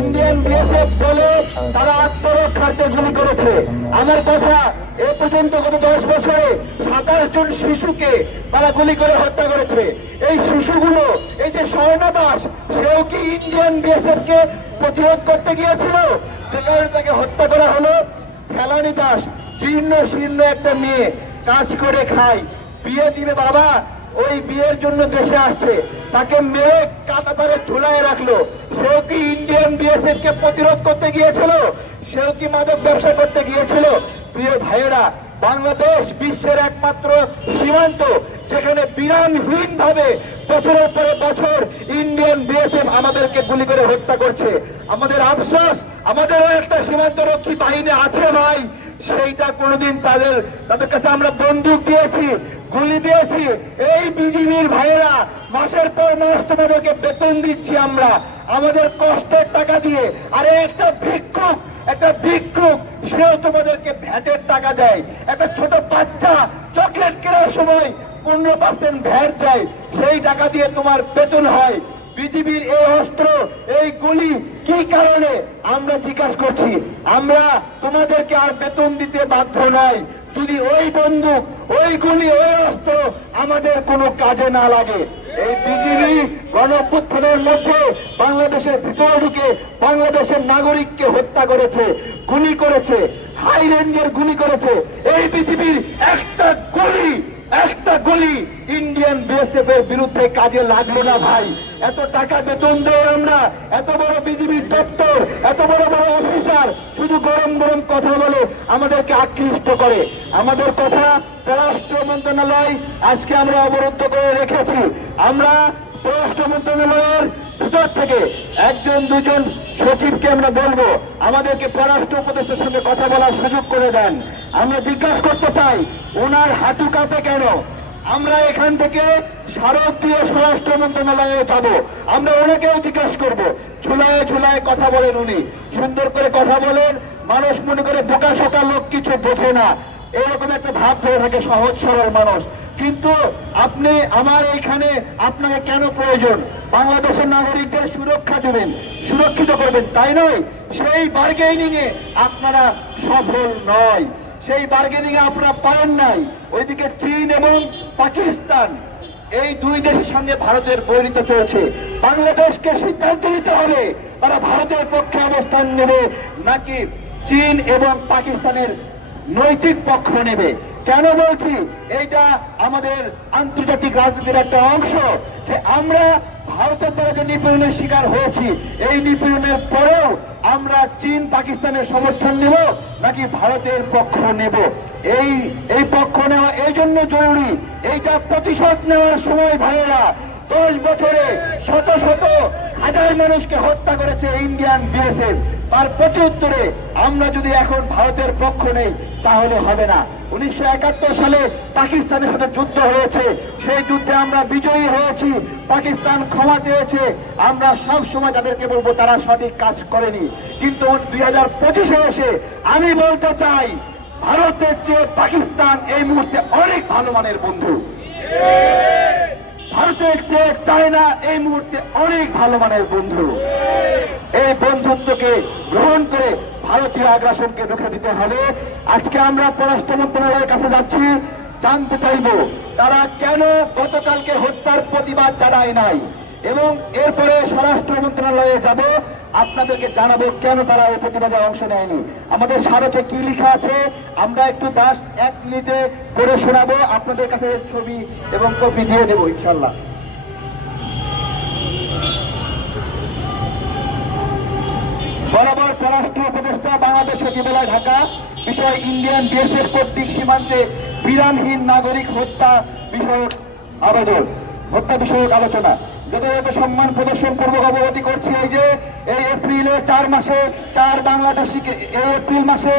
Indian BSF বলে তারা আত্মরক্ষার্থে গুলি করেছে। আমার কথা, এ পর্যন্ত গত 10 বছরে 27 জন শিশুকে তারা গুলি করে হত্যা করেছে। এই শিশুগুলো, এই যে স্বর্ণদাস, সেও কি ইন্ডিয়ান বিএসএফ কে প্রতিরোধ করতে গিয়েছিল? যে কারণে তাকে হত্যা করা হলো। ফেলানি দাস, জীর্ণ শীর্ণ একটা মেয়ে, কাজ করে খায়, বিয়ে দিবে বাবা, ওই বিয়ের জন্য দেশে আসছে, তাকে মেয়ে কাঁটাতারে ঝুলায় রাখলো। সেও কি ইন্ডিয়ান বিএসএফ কে প্রতিরোধ করতে গিয়েছিল? সেও কি মাদক ব্যবসা করতে গিয়েছিল? প্রিয় ভাইয়েরা, বাংলাদেশ বিশ্বের একমাত্র সীমান্ত যেখানে বিরামহীন ভাবে বছরের পরে বছর ইন্ডিয়ান বিএসএফ আমাদেরকে গুলি করে হত্যা করছে। আমাদের আফসোস, আমাদেরও একটা সীমান্ত রক্ষী বাহিনী আছে ভাই, সেইটা কোনোদিন তাদের কাছে আমরা বন্দুক দিয়েছি, গুলি দিয়েছি। এই বিজিবির ভাইয়েরা মাসের পর মাস তোমাদেরকে বেতন দিচ্ছি আমরা আমাদের কষ্টের টাকা দিয়ে। আরে একটা ভিক্ষুক সেও তোমাদেরকে ভ্যাটের টাকা দেয়। একটা ছোট বাচ্চা চকলেট কেনার সময় 15% ভ্যাট দেয়, সেই টাকা দিয়ে তোমার বেতন হয়। বিজিবির এই অস্ত্র, এই গুলি কি কারণে আমরা জিজ্ঞাসা করছি। আমরা তোমাদেরকে আর বেতন দিতে বাধ্য নয় যদি ওই বন্দুক, ওই গুলি, ওই অস্ত্র আমাদের কোনো কাজে না লাগে। এই বিজিবি গণঅভ্যুত্থানের মধ্যে বাংলাদেশের ভিতরে ঢুকে বাংলাদেশের নাগরিককে হত্যা করেছে, গুলি করেছে, হাই রেঞ্জের গুলি করেছে। এই বিজিবির একটা গুলি ইন্ডিয়ান বিএসএফ এর বিরুদ্ধে কাজে লাগলো না ভাই। এত টাকা বেতন দেয় আমরা, এত বড় বিজিবির দপ্তর, এত বড় বড় অফিসার শুধু গরম গরম কথা বলে আমাদেরকে আকৃষ্ট করে। আমাদের কথা পররাষ্ট্র মন্ত্রণালয় আজকে আমরা অবরুদ্ধ করে রেখেছি। আমরা পররাষ্ট্র মন্ত্রণালয়ের ভিতর থেকে 1-2 সচিবকে আমরা বলবো আমাদেরকে পররাষ্ট্র উপদেষ্টার সঙ্গে কথা বলার সুযোগ করে দেন। আমরা জিজ্ঞাসা করতে চাই, ওনার হাঁটু কাঁপে কেন? আমরা এখান থেকে শারদীয় স্বরাষ্ট্র মন্ত্রণালয়ে যাব, আমরা ওনাকেও জিজ্ঞাসা করবো। ঝুলায় কথা বলেন উনি, সুন্দর করে কথা বলেন। মানুষ মনে করে বোকা শোকা লোক, কিছু বোঝে না, এরকম একটা ভাব হয়ে থাকে সহজ সরল মানুষ। কিন্তু আপনি আমার এইখানে আপনাকে কেন প্রয়োজন? বাংলাদেশের নাগরিকদের সুরক্ষা দেবেন, সুরক্ষিত করবেন, তাই নয়? সেই বার্গেনিং এ আপনারা সফল নয়, সেই বার্গেনিং এ আপনারা পারেন নাই। ওইদিকে চীন এবং পাকিস্তান, এই 2 দেশের সঙ্গে ভারতের বৈরিতা চলছে। বাংলাদেশকে সিদ্ধান্ত নিতে হবে তারা ভারতের পক্ষে অবস্থান নেবে নাকি চীন এবং পাকিস্তানের নৈতিক পক্ষ নেবে। কেন বলছি? এইটা আমাদের আন্তর্জাতিক রাজনীতির একটা অংশ যে আমরা ভারতের দ্বারা যে নিপীড়নের শিকার হয়েছি, এই নিপীড়নের পরেও আমরা চীন পাকিস্তানের সমর্থন নেব নাকি ভারতের পক্ষ নেব। এই পক্ষ নেওয়া এই জন্য জরুরি, এইটা প্রতিশোধ নেওয়ার সময় ভাইয়েরা 10 বছরে শত হাজার মানুষকে হত্যা করেছে ইন্ডিয়ান বিএসএফ। তার প্রত্যুত্তরে আমরা যদি এখন ভারতের পক্ষ নেই তাহলে হবে না। 1971 সালে পাকিস্তানের সাথে যুদ্ধ হয়েছে, সেই যুদ্ধে আমরা বিজয়ী হয়েছি, পাকিস্তান ক্ষমা চেয়েছে। আমরা সব সময় তাদেরকে বলবো তারা সঠিক কাজ করেনি। কিন্তু 2025-এ এসে আমি বলতে চাই, ভারতের চেয়ে পাকিস্তান এই মুহূর্তে অনেক ভালো মানের বন্ধু। ভারতের চেয়ে চায়না এই মুহূর্তে অনেক ভালো মানের বন্ধু। এই বন্ধুত্বকে গ্রহণ করে ভারতীয় আগ্রাসনকে রুখে দিতে হবে। আজকে আমরা পররাষ্ট্র মন্ত্রণালয়ের কাছে যাচ্ছি, জানতে চাইব তারা কেন গতকালকে হত্যার প্রতিবাদ জানায় নাই, এবং এরপরে স্বরাষ্ট্র মন্ত্রণালয়ে যাব, আপনাদেরকে জানাবো কেন তারা এই প্রতিবাদে অংশ নেয়নি। আমাদের স্মারকে কি লেখা আছে আমরা একটু 1 মিনিটে পড়ে শোনাবো, আপনাদের কাছে ছবি এবং কপি দিয়ে দেবো ইনশাল্লাহ। বরাবর পররাষ্ট্র উপদেষ্টা, বাংলাদেশ সচিবালয়, ঢাকা। বিষয় ইন্ডিয়ান বিএসএফ কর্তৃক সীমান্তে বিরামহীন নাগরিক হত্যা বিষয়ক আবেদন, হত্যা বিষয়ক আলোচনা। যথাযথ সম্মান প্রদর্শন পূর্বক অবগতি করছি এই যে এই এপ্রিলের 4 মাসে 4 বাংলাদেশিকে, এই এপ্রিল মাসে